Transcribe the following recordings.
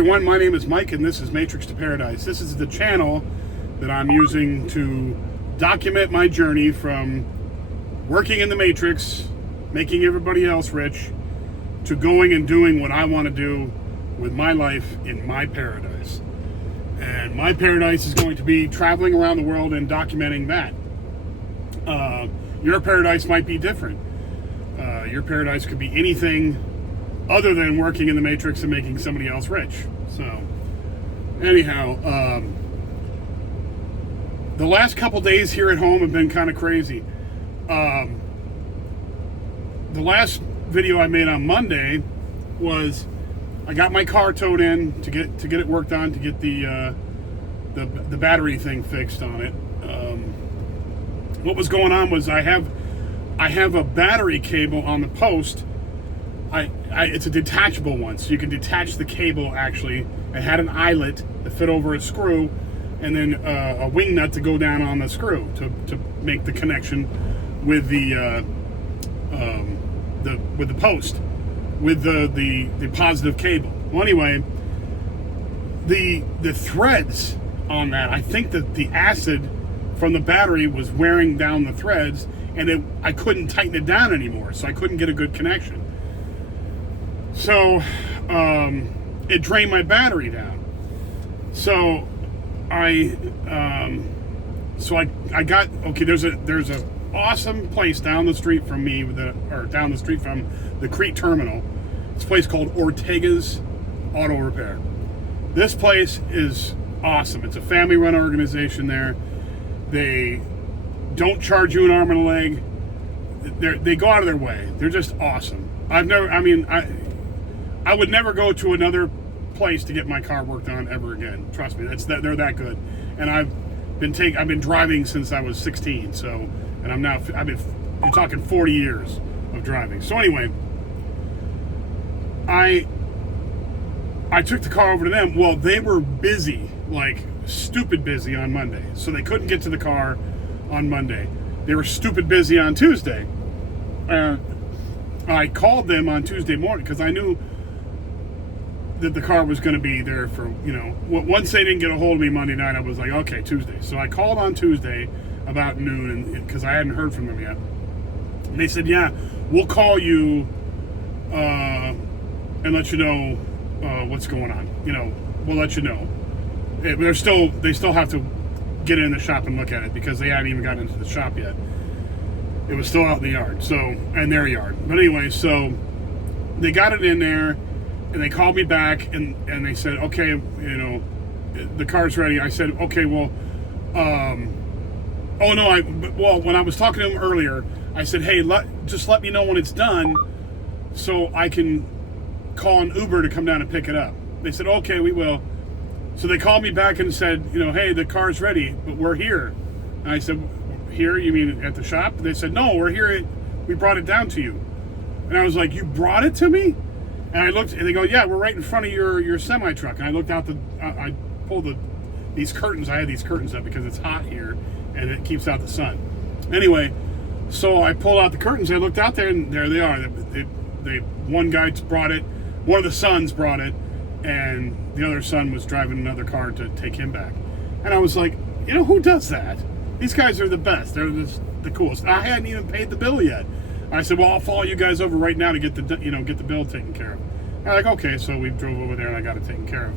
everyone, my name is Mike and this is Matrix to Paradise. This is the channel that I'm using to document my journey from working in the Matrix, making everybody else rich, to going and doing what I want to do with my life in my paradise. And my paradise is going to be traveling around the world and documenting that. Your paradise might be different. Your paradise could be anything other than working in the Matrix and making somebody else rich. So, anyhow, the last couple days here at home have been kind of crazy. The last video I made on Monday was I got my car towed in to get it worked on, to get the battery thing fixed on it. What was going on was I have a battery cable on the post. It's a detachable one, so you can detach the cable. Actually, it had an eyelet that fit over a screw, and then a wing nut to go down on the screw to make the connection with the post with the positive cable. Well, anyway, the threads on that, I think that the acid from the battery was wearing down the threads, and I couldn't tighten it down anymore, so I couldn't get a good connection. So it drained my battery down. So I got, okay, there's a awesome place down the street from me, down the street from the Crete terminal. It's a place called Ortega's Auto Repair. This place is awesome. It's a family-run organization there. They don't charge you an arm and a leg. They go out of their way. They're just awesome. I would never go to another place to get my car worked on ever again. Trust me, they're that good. And I've been driving since I was 16. So, and you're talking 40 years of driving. So anyway, I took the car over to them. Well, they were busy, like stupid busy on Monday. So they couldn't get to the car on Monday. They were stupid busy on Tuesday. I called them on Tuesday morning because I knew that the car was going to be there for, once they didn't get a hold of me Monday night, I was like, okay, Tuesday. So I called on Tuesday about noon because I hadn't heard from them yet. And they said, yeah, we'll call you and let you know what's going on. We'll let you know. They still have to get in the shop and look at it because they hadn't even gotten into the shop yet. It was still out in the yard, in their yard. But anyway, so they got it in there. And they called me back and they said, okay, the car's ready. I said, okay, well, when I was talking to them earlier, I said, hey, just let me know when it's done so I can call an Uber to come down and pick it up. They said, okay, we will. So they called me back and said, hey, the car's ready, but we're here. And I said, here? You mean at the shop? They said, no, we're here. We brought it down to you. And I was like, you brought it to me? And I looked, and they go, yeah, we're right in front of your semi-truck. And I looked out I pulled these curtains. I had these curtains up because it's hot here, and it keeps out the sun. Anyway, so I pulled out the curtains. I looked out there, and there they are. One guy brought it. One of the sons brought it, and the other son was driving another car to take him back. And I was like, who does that? These guys are the best. They're the coolest. I hadn't even paid the bill yet. I said, well, I'll follow you guys over right now to get the bill taken care of. I'm like, okay, so we drove over there and I got it taken care of.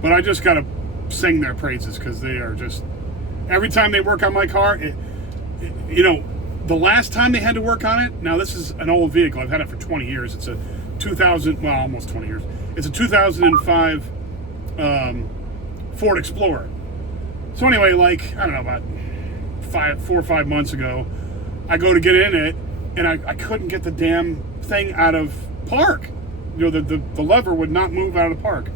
But I just got to sing their praises because they are just, every time they work on my car, the last time they had to work on it, now this is an old vehicle. I've had it for 20 years. It's a almost 20 years. It's a 2005 Ford Explorer. So anyway, I don't know, about 4 or 5 months ago, I go to get in it, and I couldn't get the damn thing out of park. The lever would not move out of the park.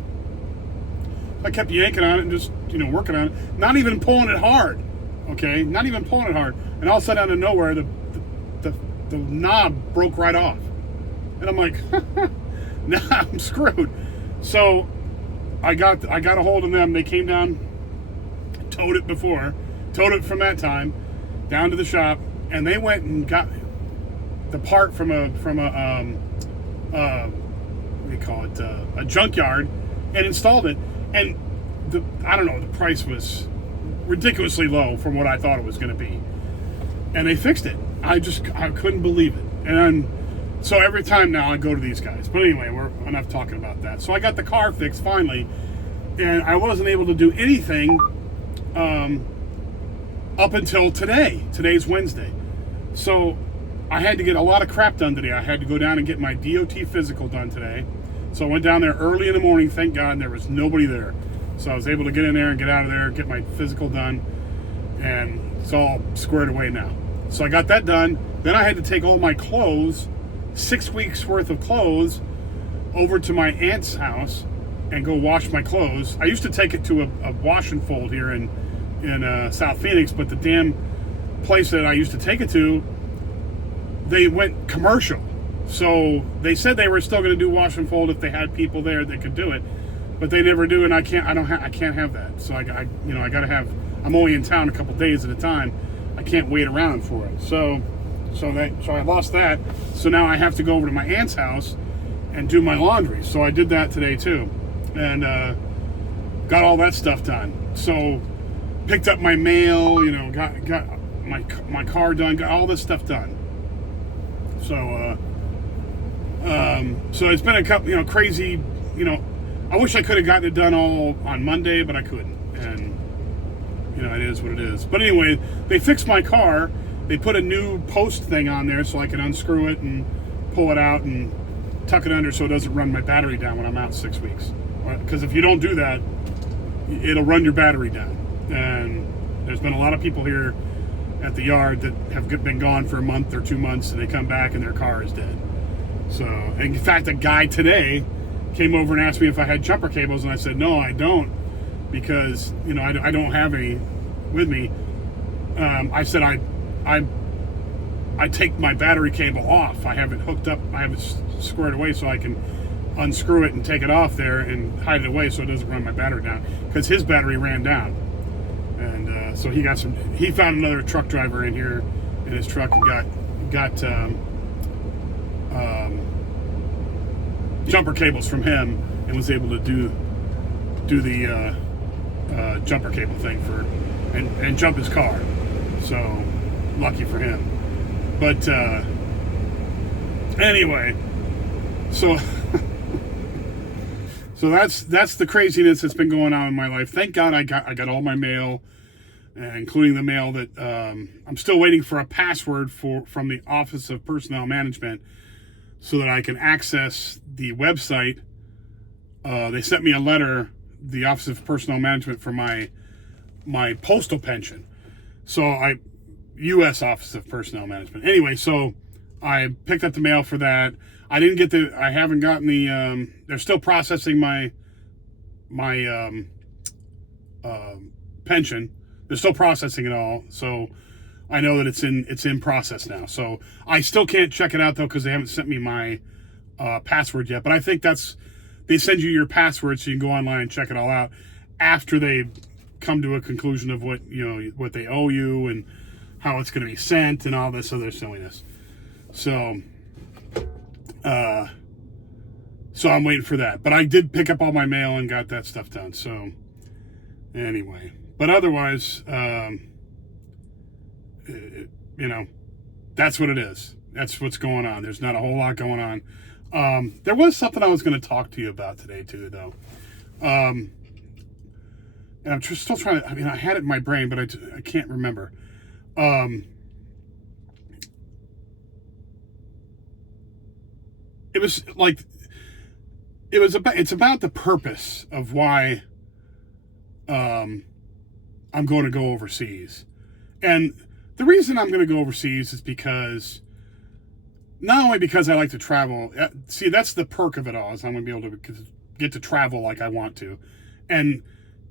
I kept yanking on it and just, working on it. Not even pulling it hard, okay? Not even pulling it hard. And all of a sudden, out of nowhere, the knob broke right off. And I'm like, now I'm screwed. So I got a hold of them. They came down, towed it from that time, down to the shop, and they went and got the part from a what do you call it, a junkyard, and installed it. And I don't know, the price was ridiculously low from what I thought it was going to be. And they fixed it. I couldn't believe it. And so every time now I go to these guys. But anyway, we're enough talking about that. So I got the car fixed finally, and I wasn't able to do anything up until today. Today's Wednesday. So I had to get a lot of crap done today. I had to go down and get my DOT physical done today. So I went down there early in the morning, thank God, and there was nobody there. So I was able to get in there and get out of there, get my physical done, and it's all squared away now. So I got that done. Then I had to take all my clothes, 6 weeks worth of clothes, over to my aunt's house and go wash my clothes. I used to take it to a wash and fold here in South Phoenix, but the damn place that I used to take it to, they went commercial. So they said they were still going to do wash and fold if they had people there that could do it, but they never do, and I can't have that. So I got to have. I'm only in town a couple days at a time. I can't wait around for it. So I lost that. So now I have to go over to my aunt's house and do my laundry. So I did that today too, and got all that stuff done. So picked up my mail. Got my car done. Got all this stuff done. So it's been a couple, crazy, I wish I could have gotten it done all on Monday, but I couldn't. And, it is what it is. But anyway, they fixed my car. They put a new post thing on there so I can unscrew it and pull it out and tuck it under so it doesn't run my battery down when I'm out 6 weeks. Because if you don't do that, it'll run your battery down. And there's been a lot of people here at the yard that have been gone for a month or 2 months, and they come back and their car is dead. So, in fact, a guy today came over and asked me if I had jumper cables, and I said, no, I don't, because, I don't have any with me. I said, I take my battery cable off. I have it hooked up, I have it squared away so I can unscrew it and take it off there and hide it away so it doesn't run my battery down, because his battery ran down. And so he found another truck driver in here in his truck and got jumper cables from him and was able to do the jumper cable thing and jump his car. So lucky for him. But anyway, so that's the craziness that's been going on in my life. Thank God I got all my mail, including the mail that I'm still waiting for a password from the Office of Personnel Management so that I can access the website. They sent me a letter, the Office of Personnel Management, for my postal pension. So U.S. Office of Personnel Management. Anyway, so I picked up the mail for that. I haven't gotten the, they're still processing my pension. They're still processing it all. So I know that it's in process now. So I still can't check it out though, because they haven't sent me my password yet. But I think they send you your password so you can go online and check it all out after they come to a conclusion of what they owe you and how it's going to be sent and all this other silliness. So I'm waiting for that. But I did pick up all my mail and got that stuff done. So anyway, but otherwise, that's what it is. That's what's going on. There's not a whole lot going on. There was something I was going to talk to you about today too, though. And I'm still trying to, I had it in my brain, but I can't remember. It's about the purpose of why I'm going to go overseas. And the reason I'm going to go overseas is because, not only because I like to travel, see, that's the perk of it all, is I'm going to be able to get to travel like I want to, and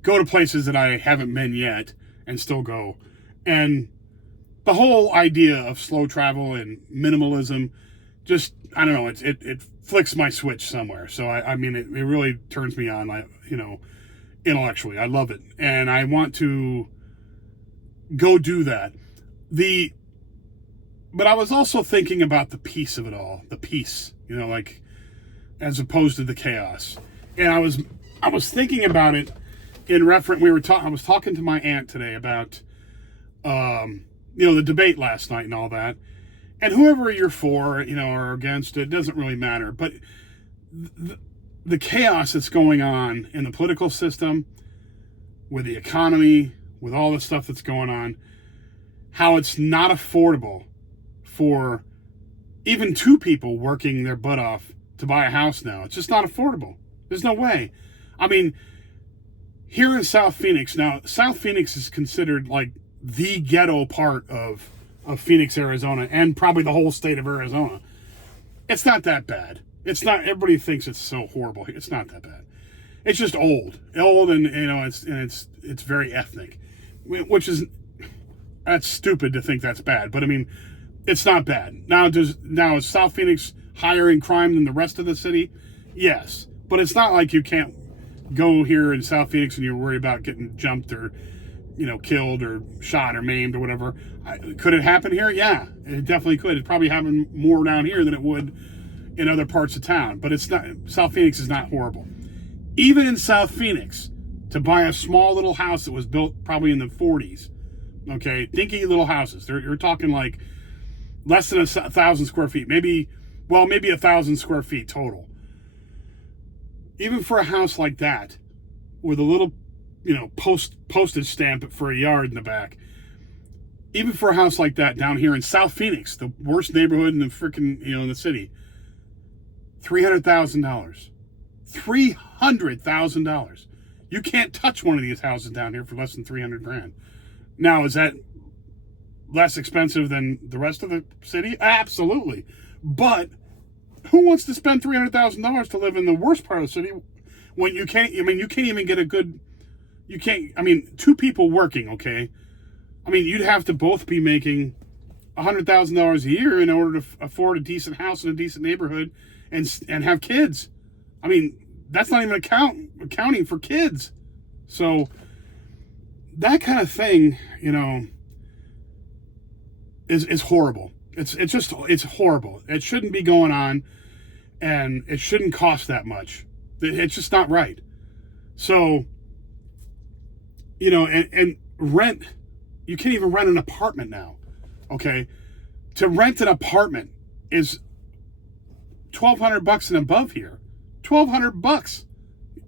go to places that I haven't been yet and still go. And the whole idea of slow travel and minimalism, just, I don't know, it flicks my switch somewhere. So it really turns me on, intellectually. I love it. And I want to go do that. But I was also thinking about the peace of it all, the peace, as opposed to the chaos. And I was I was thinking about it in reference. I was talking to my aunt today about, the debate last night and all that. And whoever you're for, or against, it doesn't really matter. But the chaos that's going on in the political system, with the economy, with all the stuff that's going on, how it's not affordable for even two people working their butt off to buy a house now. It's just not affordable. There's no way. I mean, here in South Phoenix, now, South Phoenix is considered like the ghetto part of Phoenix, Arizona, and probably the whole state of Arizona. It's not that bad. It's not, everybody thinks it's so horrible. It's not that bad. It's just old, and it's very ethnic, which is, that's stupid to think that's bad. But I mean, it's not bad. Now is South Phoenix higher in crime than the rest of the city? Yes, but it's not like you can't go here in South Phoenix and you're worried about getting jumped or, killed or shot or maimed or whatever. Could it happen here? Yeah, it definitely could. It probably happen more down here than it would in other parts of town. But it's not. South Phoenix is not horrible. Even in South Phoenix, to buy a small little house that was built probably in the 40s, okay, dinky little houses. You're talking like less than 1,000 square feet, maybe 1,000 square feet total. Even for a house like that, with a little, postage stamp for a yard in the back, even for a house like that down here in South Phoenix, the worst neighborhood in the freaking, in the city, $300,000. $300,000. You can't touch one of these houses down here for less than $300,000. Now, is that less expensive than the rest of the city? Absolutely. But who wants to spend $300,000 to live in the worst part of the city when you can't? I mean, you can't even get a good. You can't. I mean, two people working. Okay. I mean, you'd have to both be making $100,000 a year in order to afford a decent house in a decent neighborhood and have kids. I mean, that's not even accounting for kids. So that kind of thing, is horrible. It's horrible. It shouldn't be going on, and it shouldn't cost that much. It's just not right. So, and rent, you can't even rent an apartment now. Okay. To rent an apartment is $1,200 and above here. $1,200.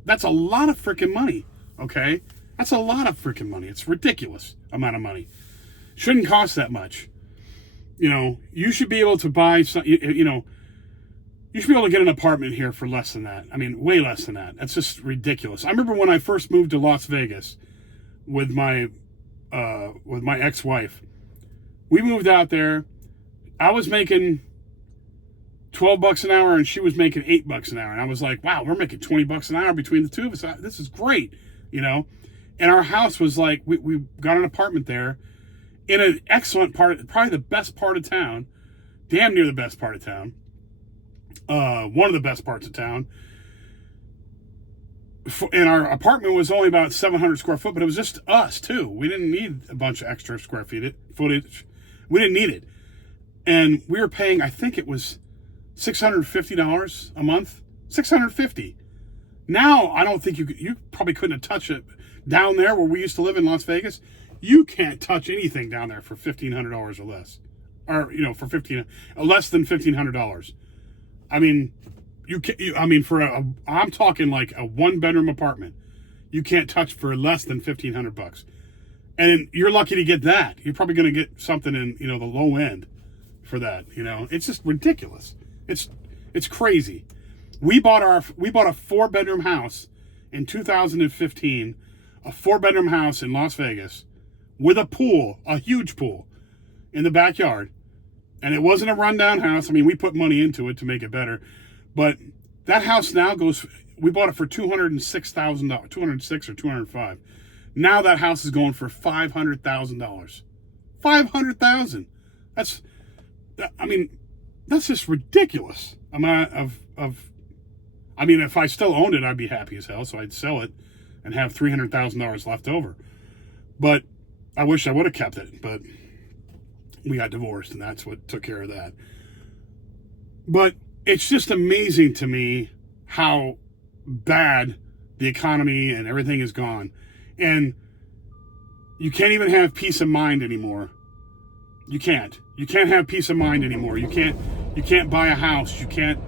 That's a lot of freaking money. Okay. That's a lot of freaking money. It's ridiculous amount of money. Shouldn't cost that much. You should be able to buy some, you should be able to get an apartment here for less than that. I mean, way less than that. That's just ridiculous. I remember when I first moved to Las Vegas with my ex-wife. We moved out there. I was making $12 an hour and she was making $8 an hour. And I was like, wow, we're making $20 an hour between the two of us. This is great, And our house was like, we got an apartment there in an excellent part, probably the best part of town, damn near the best part of town. One of the best parts of town. And our apartment was only about 700 square foot, but it was just us too. We didn't need a bunch of extra square footage. We didn't need it. And we were paying, I think it was $650 a month. $650. Now, I don't think you probably couldn't have touched it down there where we used to live in Las Vegas. You can't touch anything down there for $1,500 or less. Or, for less than $1,500. I mean, I'm talking like a 1-bedroom apartment. You can't touch for less than $1,500. And you're lucky to get that. You're probably going to get something in, the low end for that, It's just ridiculous. It's crazy. We bought a 4-bedroom house in 2015, a 4-bedroom house in Las Vegas with a pool, a huge pool in the backyard. And it wasn't a rundown house. I mean, we put money into it to make it better. But that house now we bought it for $206,000, $206 or $205. Now that house is going for $500,000. $500,000. That's just ridiculous amount of, if I still owned it, I'd be happy as hell. So I'd sell it and have $300,000 left over. But I wish I would have kept it, but we got divorced and that's what took care of that. But it's just amazing to me how bad the economy and everything is gone. And you can't even have peace of mind anymore. You can't have peace of mind anymore. You can't buy a house. You can't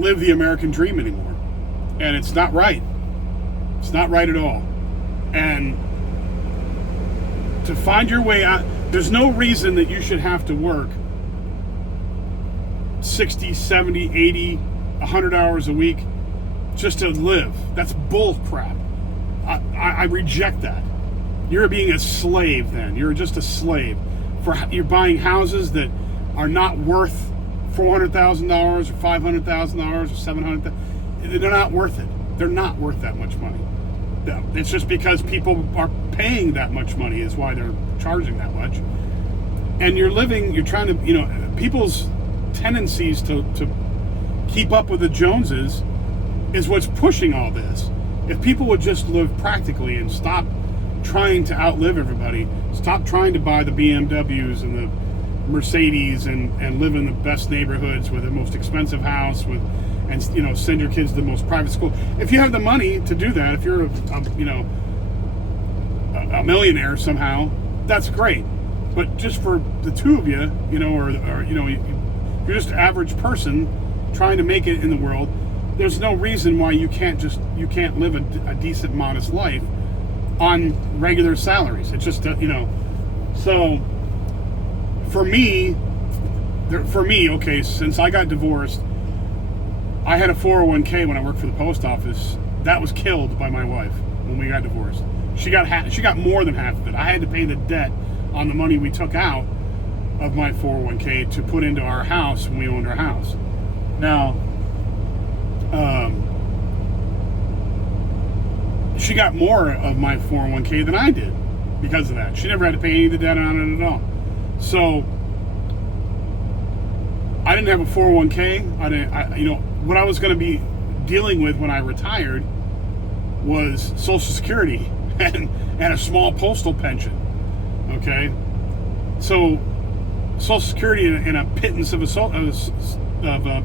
live the American dream anymore. And it's not right. It's not right at all. And to find your way out, there's no reason that you should have to work 60, 70, 80, 100 hours a week just to live. That's bull crap. I reject that. You're being a slave then. You're just a slave. You're buying houses that are not worth $400,000 or $500,000 or $700,000. They're not worth it. They're not worth that much money. It's just because people are paying that much money is why they're charging that much. And you're trying to, people's tendencies to keep up with the Joneses is what's pushing all this. If people would just live practically and stop trying to outlive everybody, stop trying to buy the BMWs and the Mercedes and live in the best neighborhoods with the most expensive house and send your kids to the most private school. If you have the money to do that, if you're a millionaire somehow, that's great. But just for the two of you, or you're just an average person trying to make it in the world, there's no reason why you can't live a decent, modest life on regular salaries. It's just so for me, okay, since I got divorced, I had a 401k when I worked for the post office. That was killed by my wife when we got divorced. She got more than half of it. I had to pay the debt on the money we took out of my 401k to put into our house when we owned our house. Now, she got more of my 401k than I did because of that. She never had to pay any of the debt on it at all. So I didn't have a 401k. What I was going to be dealing with when I retired was Social Security and a small postal pension. Okay, so Social Security and a pittance of a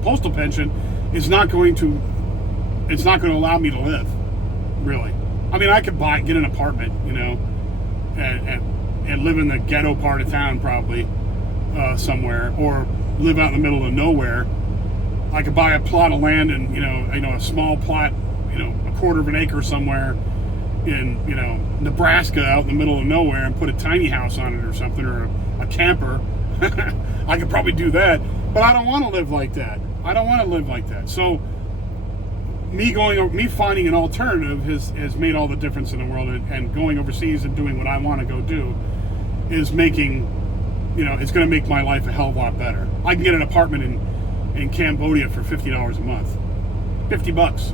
postal pension is not going to allow me to live, really. I mean, I could get an apartment, and live in the ghetto part of town probably somewhere, or live out in the middle of nowhere. I could buy a plot of land and a small plot, a quarter of an acre somewhere in Nebraska out in the middle of nowhere and put a tiny house on it or something, or a camper. I could probably do that, but I don't want to live like that. So me finding an alternative has made all the difference in the world, and going overseas and doing what I want to go do is making, it's going to make my life a hell of a lot better. I can get an apartment in Cambodia for $50 a month. $50.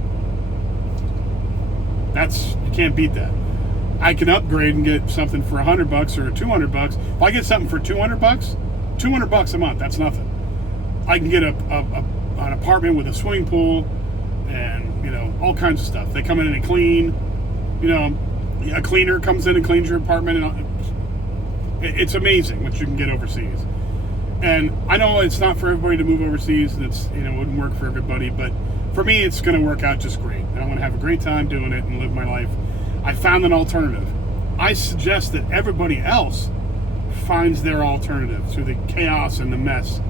You can't beat that. I can upgrade and get something for $100 or $200. If I get something for $200, $200 a month, that's nothing. I can get an apartment with a swimming pool and all kinds of stuff. They come in and clean. A cleaner comes in and cleans your apartment, and it's amazing what you can get overseas. And I know it's not for everybody to move overseas, and it wouldn't work for everybody, but for me, it's going to work out just great. And I'm going to have a great time doing it and live my life. I found an alternative. I suggest that everybody else finds their alternative through the chaos and the mess.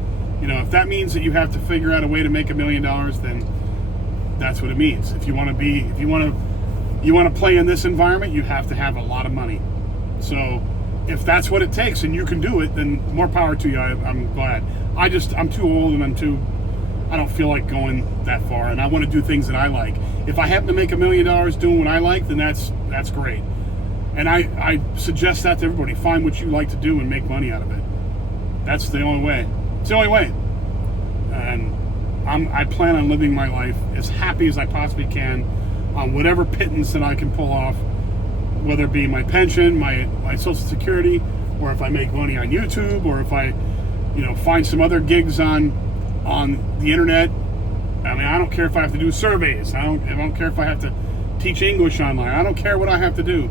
If that means that you have to figure out a way to make $1 million, then that's what it means. If you want to play in this environment, you have to have a lot of money. So if that's what it takes and you can do it, then more power to you. I'm glad. I'm too old and I don't feel like going that far, and I want to do things that I like. If I happen to make $1 million doing what I like, then that's great. And I suggest that to everybody. Find what you like to do and make money out of it. That's the only way. It's the only way. And I plan on living my life as happy as I possibly can on whatever pittance that I can pull off, whether it be my pension, my Social Security, or if I make money on YouTube, or if I find some other gigs on the internet. I mean, I don't care if I have to do surveys. I don't care if I have to teach English online. I don't care what I have to do.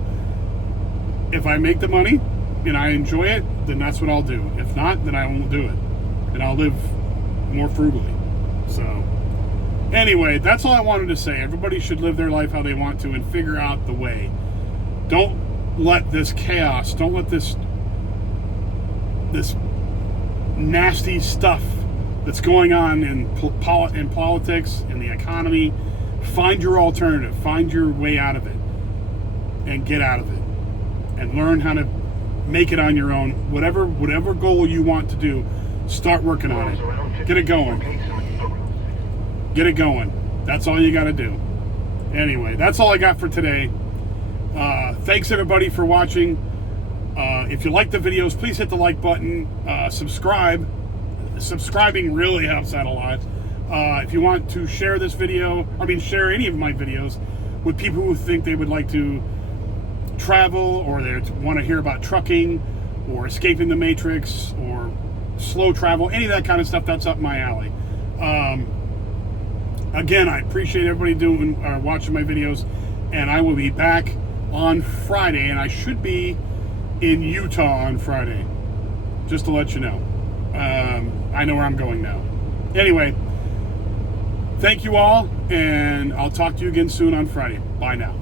If I make the money and I enjoy it, then that's what I'll do. If not, then I won't do it. And I'll live more frugally. So Anyway, that's all I wanted to say. Everybody should live their life how they want to and figure out the way. Don't let this chaos, don't let this nasty stuff that's going on in politics, in the economy. Find your alternative. Find your way out of it. And get out of it. And learn how to make it on your own. Whatever goal you want to do, start working on it. Get it going. Get it going. That's all you got to do. Anyway, that's all I got for today. Thanks everybody for watching. If you like the videos, please hit the like button. Subscribe. Subscribing really helps out a lot. If you want to share this video, share any of my videos with people who think they would like to travel, or they want to hear about trucking or escaping the matrix or slow travel, any of that kind of stuff, that's up my alley. Again, I appreciate everybody watching my videos, and I will be back on Friday, and I should be in Utah on Friday, just to let you know. I know where I'm going now. Anyway, thank you all, and I'll talk to you again soon on Friday. Bye now.